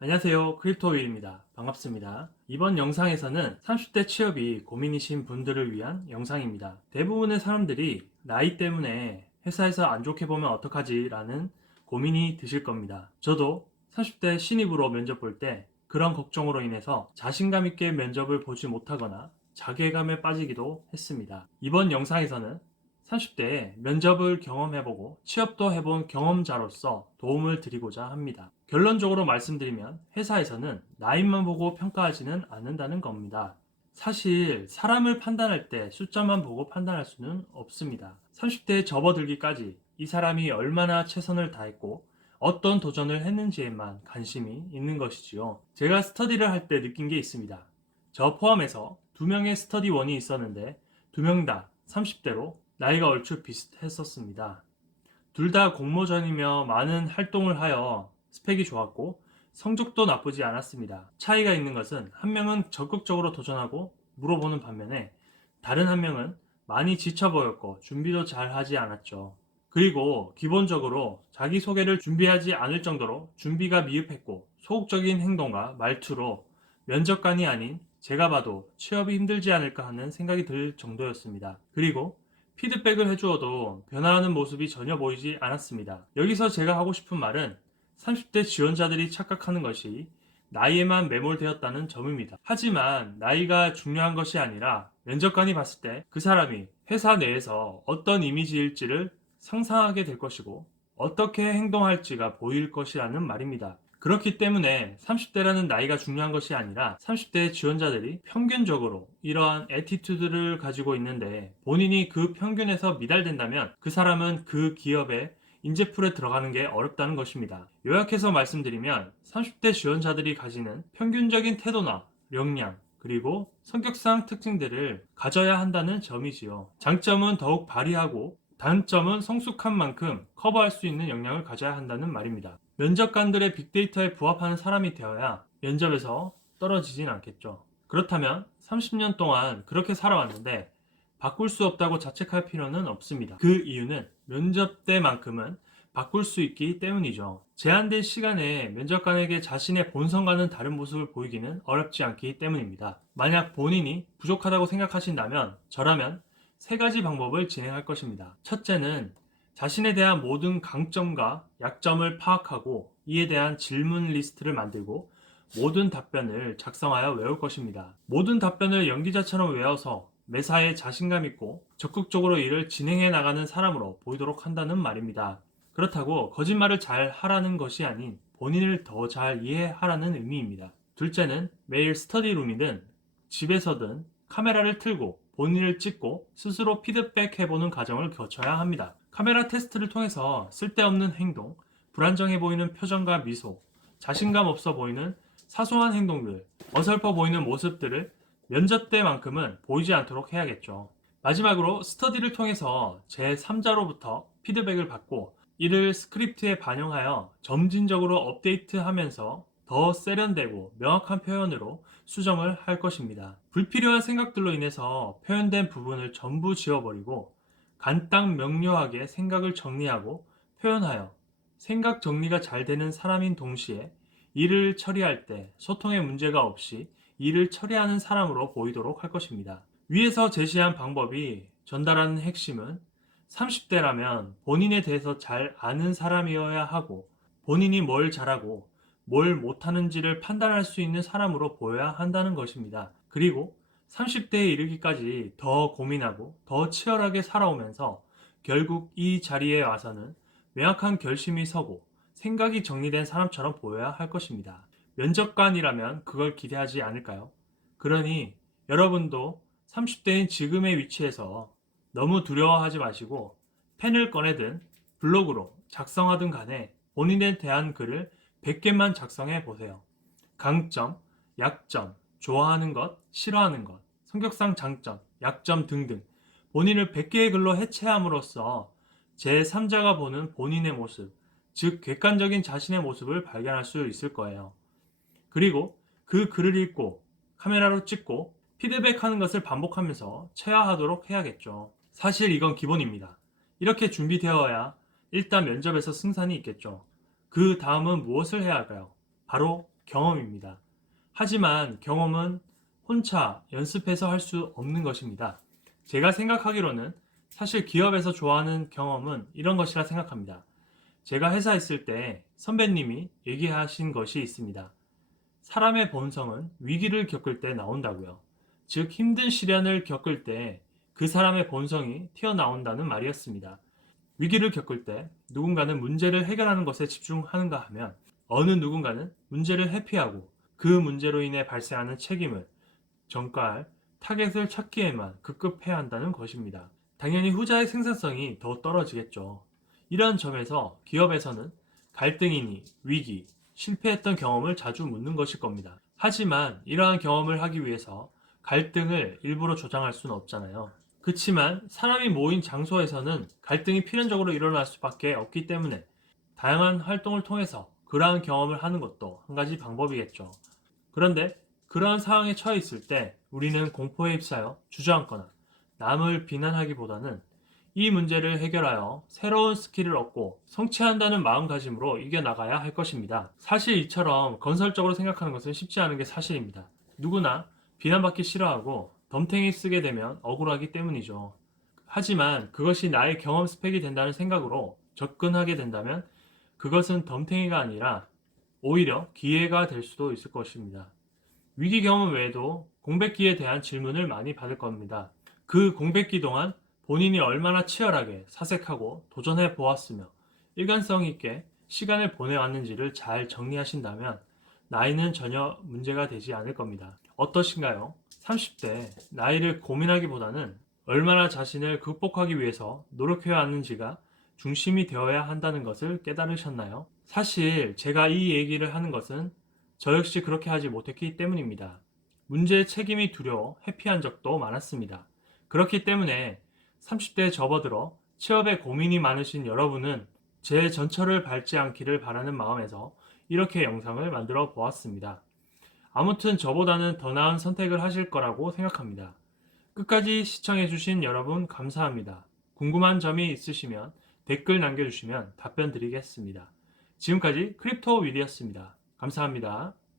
안녕하세요. 크립토윌입니다. 반갑습니다. 이번 영상에서는 30대 취업이 고민이신 분들을 위한 영상입니다. 대부분의 사람들이 나이 때문에 회사에서 안 좋게 보면 어떡하지? 라는 고민이 드실 겁니다. 저도 30대 신입으로 면접 볼 때 그런 걱정으로 인해서 자신감 있게 면접을 보지 못하거나 자괴감에 빠지기도 했습니다. 이번 영상에서는 30대에 면접을 경험해보고 취업도 해본 경험자로서 도움을 드리고자 합니다. 결론적으로 말씀드리면 회사에서는 나이만 보고 평가하지는 않는다는 겁니다. 사실 사람을 판단할 때 숫자만 보고 판단할 수는 없습니다. 30대에 접어들기까지 이 사람이 얼마나 최선을 다했고 어떤 도전을 했는지에만 관심이 있는 것이지요. 제가 스터디를 할 때 느낀 게 있습니다. 저 포함해서 2명의 스터디원이 있었는데 2명 다 30대로 나이가 얼추 비슷했었습니다. 둘 다 공모전이며 많은 활동을 하여 스펙이 좋았고 성적도 나쁘지 않았습니다. 차이가 있는 것은 한 명은 적극적으로 도전하고 물어보는 반면에 다른 한 명은 많이 지쳐 보였고 준비도 잘 하지 않았죠. 그리고 기본적으로 자기소개를 준비하지 않을 정도로 준비가 미흡했고 소극적인 행동과 말투로 면접관이 아닌 제가 봐도 취업이 힘들지 않을까 하는 생각이 들 정도였습니다. 그리고 피드백을 해주어도 변화하는 모습이 전혀 보이지 않았습니다. 여기서 제가 하고 싶은 말은 30대 지원자들이 착각하는 것이 나이에만 매몰되었다는 점입니다. 하지만 나이가 중요한 것이 아니라 면접관이 봤을 때 그 사람이 회사 내에서 어떤 이미지일지를 상상하게 될 것이고 어떻게 행동할지가 보일 것이라는 말입니다. 그렇기 때문에 30대라는 나이가 중요한 것이 아니라 30대 지원자들이 평균적으로 이러한 애티튜드를 가지고 있는데 본인이 그 평균에서 미달된다면 그 사람은 그 기업에 인재풀에 들어가는 게 어렵다는 것입니다. 요약해서 말씀드리면 30대 지원자들이 가지는 평균적인 태도나 역량 그리고 성격상 특징들을 가져야 한다는 점이지요. 장점은 더욱 발휘하고 단점은 성숙한 만큼 커버할 수 있는 역량을 가져야 한다는 말입니다. 면접관들의 빅데이터에 부합하는 사람이 되어야 면접에서 떨어지진 않겠죠. 그렇다면 30년 동안 그렇게 살아왔는데 바꿀 수 없다고 자책할 필요는 없습니다. 그 이유는 면접 때만큼은 바꿀 수 있기 때문이죠. 제한된 시간에 면접관에게 자신의 본성과는 다른 모습을 보이기는 어렵지 않기 때문입니다. 만약 본인이 부족하다고 생각하신다면 저라면 세 가지 방법을 진행할 것입니다. 첫째는 자신에 대한 모든 강점과 약점을 파악하고 이에 대한 질문 리스트를 만들고 모든 답변을 작성하여 외울 것입니다. 모든 답변을 연기자처럼 외워서 매사에 자신감 있고 적극적으로 일을 진행해 나가는 사람으로 보이도록 한다는 말입니다. 그렇다고 거짓말을 잘 하라는 것이 아닌 본인을 더 잘 이해하라는 의미입니다. 둘째는 매일 스터디룸이든 집에서든 카메라를 틀고 본인을 찍고 스스로 피드백해보는 과정을 거쳐야 합니다. 카메라 테스트를 통해서 쓸데없는 행동, 불안정해 보이는 표정과 미소, 자신감 없어 보이는 사소한 행동들, 어설퍼 보이는 모습들을 면접 때만큼은 보이지 않도록 해야겠죠. 마지막으로 스터디를 통해서 제3자로부터 피드백을 받고 이를 스크립트에 반영하여 점진적으로 업데이트하면서 더 세련되고 명확한 표현으로 수정을 할 것입니다. 불필요한 생각들로 인해서 표현된 부분을 전부 지워버리고 간단 명료하게 생각을 정리하고 표현하여 생각 정리가 잘 되는 사람인 동시에 일을 처리할 때 소통에 문제가 없이 일을 처리하는 사람으로 보이도록 할 것입니다. 위에서 제시한 방법이 전달하는 핵심은 30대라면 본인에 대해서 잘 아는 사람이어야 하고 본인이 뭘 잘하고 뭘 못하는지를 판단할 수 있는 사람으로 보여야 한다는 것입니다. 그리고 30대에 이르기까지 더 고민하고 더 치열하게 살아오면서 결국 이 자리에 와서는 명확한 결심이 서고 생각이 정리된 사람처럼 보여야 할 것입니다. 면접관이라면 그걸 기대하지 않을까요? 그러니 여러분도 30대인 지금의 위치에서 너무 두려워하지 마시고 펜을 꺼내든 블로그로 작성하든 간에 본인에 대한 글을 100개만 작성해 보세요. 강점, 약점, 좋아하는 것, 싫어하는 것, 성격상 장점, 약점 등등 본인을 100개의 글로 해체함으로써 제3자가 보는 본인의 모습, 즉 객관적인 자신의 모습을 발견할 수 있을 거예요. 그리고 그 글을 읽고 카메라로 찍고 피드백하는 것을 반복하면서 체화하도록 해야겠죠. 사실 이건 기본입니다. 이렇게 준비되어야 일단 면접에서 승산이 있겠죠. 그 다음은 무엇을 해야 할까요? 바로 경험입니다. 하지만 경험은 혼자 연습해서 할 수 없는 것입니다. 제가 생각하기로는 사실 기업에서 좋아하는 경험은 이런 것이라 생각합니다. 제가 회사에 있을 때 선배님이 얘기하신 것이 있습니다. 사람의 본성은 위기를 겪을 때 나온다고요. 즉, 힘든 시련을 겪을 때 그 사람의 본성이 튀어나온다는 말이었습니다. 위기를 겪을 때 누군가는 문제를 해결하는 것에 집중하는가 하면 어느 누군가는 문제를 회피하고 그 문제로 인해 발생하는 책임을 전가할 타겟을 찾기에만 급급해야 한다는 것입니다. 당연히 후자의 생산성이 더 떨어지겠죠. 이런 점에서 기업에서는 갈등이니 위기, 실패했던 경험을 자주 묻는 것일 겁니다. 하지만 이러한 경험을 하기 위해서 갈등을 일부러 조장할 수는 없잖아요. 그렇지만 사람이 모인 장소에서는 갈등이 필연적으로 일어날 수밖에 없기 때문에 다양한 활동을 통해서 그러한 경험을 하는 것도 한 가지 방법이겠죠. 그런데 그러한 상황에 처해 있을 때 우리는 공포에 휩싸여 주저앉거나 남을 비난하기보다는 이 문제를 해결하여 새로운 스킬을 얻고 성취한다는 마음가짐으로 이겨나가야 할 것입니다. 사실 이처럼 건설적으로 생각하는 것은 쉽지 않은 게 사실입니다. 누구나 비난받기 싫어하고 덤탱이 쓰게 되면 억울하기 때문이죠. 하지만 그것이 나의 경험 스펙이 된다는 생각으로 접근하게 된다면 그것은 덤탱이가 아니라 오히려 기회가 될 수도 있을 것입니다. 위기 경험 외에도 공백기에 대한 질문을 많이 받을 겁니다. 그 공백기 동안 본인이 얼마나 치열하게 사색하고 도전해 보았으며 일관성 있게 시간을 보내왔는지를 잘 정리하신다면 나이는 전혀 문제가 되지 않을 겁니다. 어떠신가요? 30대 나이를 고민하기보다는 얼마나 자신을 극복하기 위해서 노력해야 하는지가 중심이 되어야 한다는 것을 깨달으셨나요? 사실 제가 이 얘기를 하는 것은 저 역시 그렇게 하지 못했기 때문입니다. 문제의 책임이 두려워 회피한 적도 많았습니다. 그렇기 때문에 30대에 접어들어 취업에 고민이 많으신 여러분은 제 전철을 밟지 않기를 바라는 마음에서 이렇게 영상을 만들어 보았습니다. 아무튼 저보다는 더 나은 선택을 하실 거라고 생각합니다. 끝까지 시청해주신 여러분 감사합니다. 궁금한 점이 있으시면 댓글 남겨주시면 답변 드리겠습니다. 지금까지 크립토 윌이었습니다. 감사합니다.